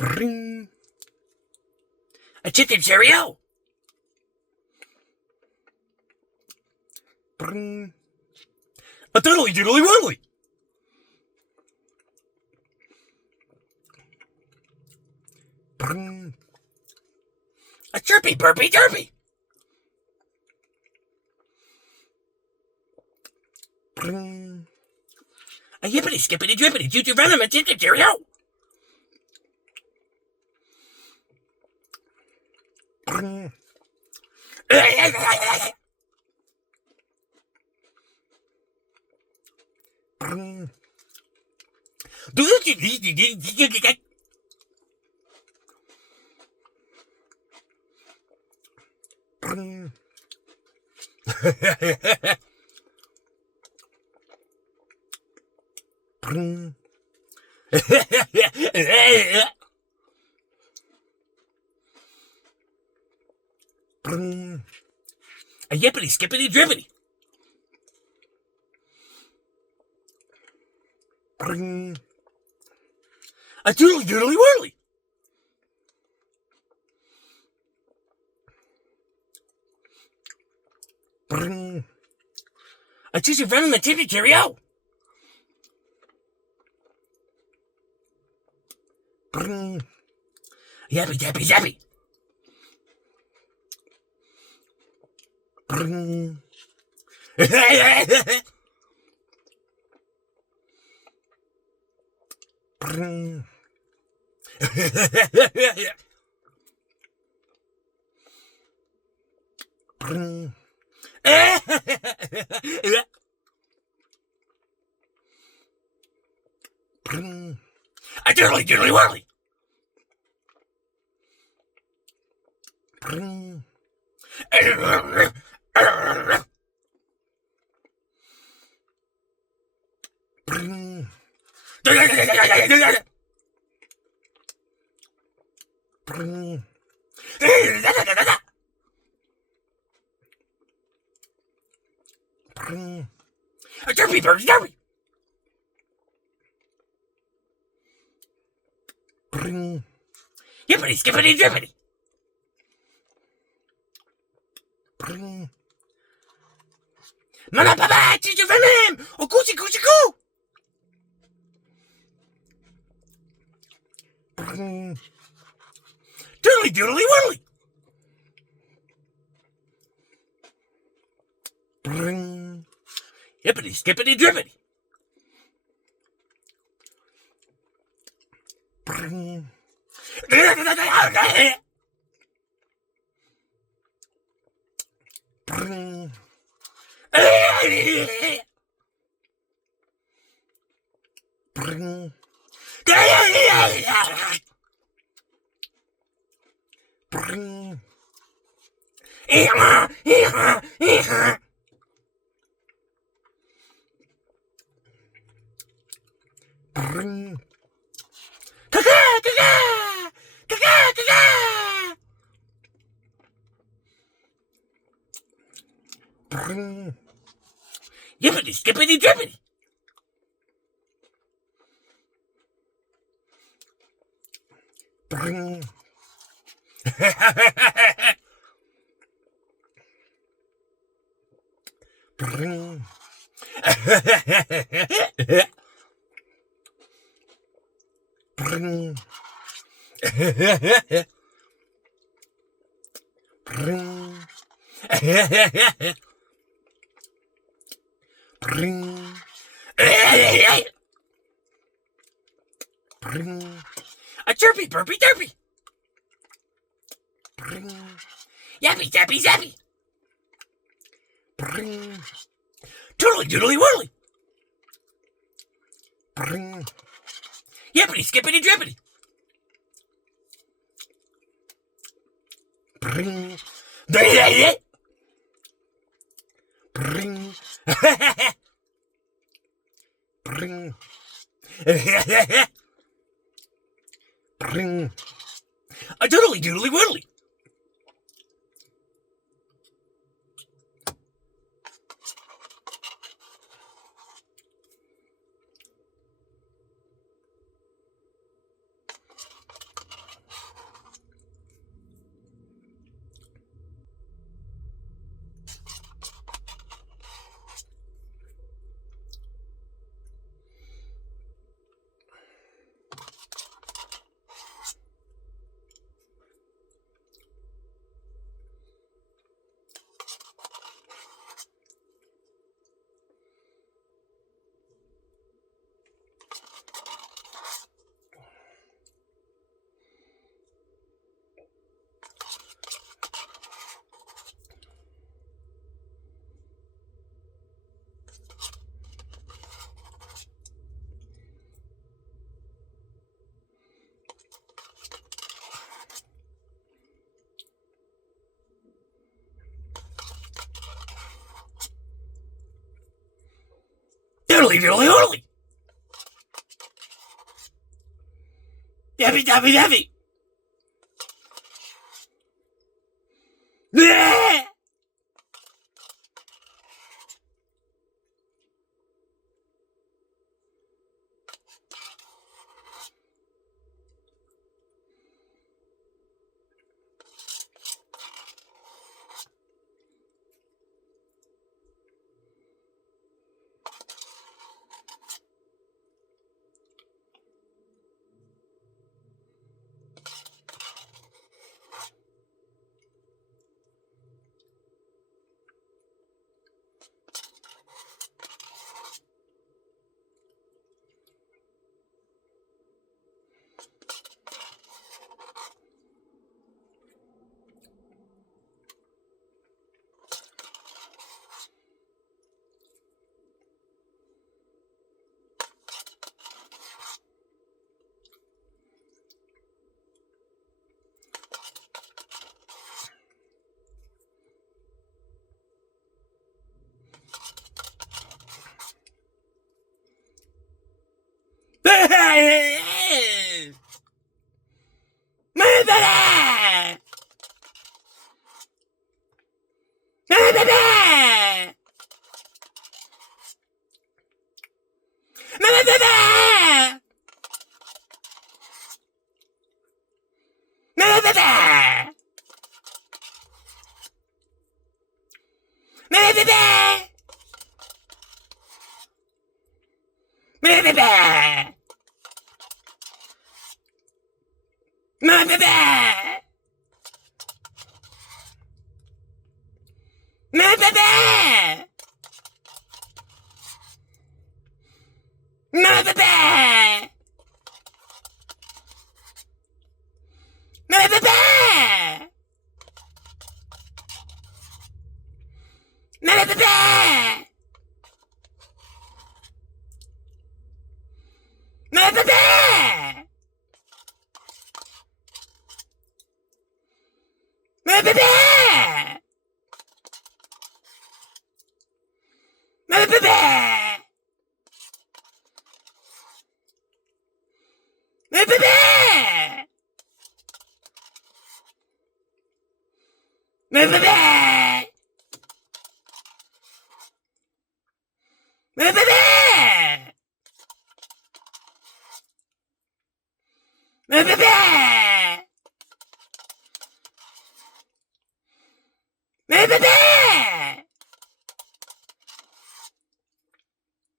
Bring. A chicken Cheerio. Bring. A doodly doodly woodly. Bring. A chirpy burpy derpy. Bring. A yippity skippity drippity choo choo venom a chicken Cheerio. Bring. Bring. Bring. Bring. Bring. A yippity skippity drippity. Bring. A doodly doodly whirly. Bring. A tissue venom a chicken Cheerio. Bring. Yappy yappy yappy. Bring. Bring. Bring. Bring. A doodly doodly whirly. Bring. Bring. Bring. Bring. A derpy birdie derpy. Bring. Yippity skippity drippity. Bring. Mama papa chichu venom o coochie coochie coo. Bring. Doodly doodly whirly. Bring. Hippity skippity drippity. Bring. Bring. Bring. Bring. Bring. Caca, caca, caca, caca. Bring. Yippity skippity drippity. Bring. Bring. Bring. Bring. Bring. Bring. A chirpy burpy derpy. Bring. Yappy tappy zappy. Bring. Doodly doodly whirly. Bring. Yippity skippity drippity. Bring. Bring. Bring. Bring. A doodly doodly whirly. Fiddly, fiddly, fiddly. Daffy, daffy, daffy. Yeah!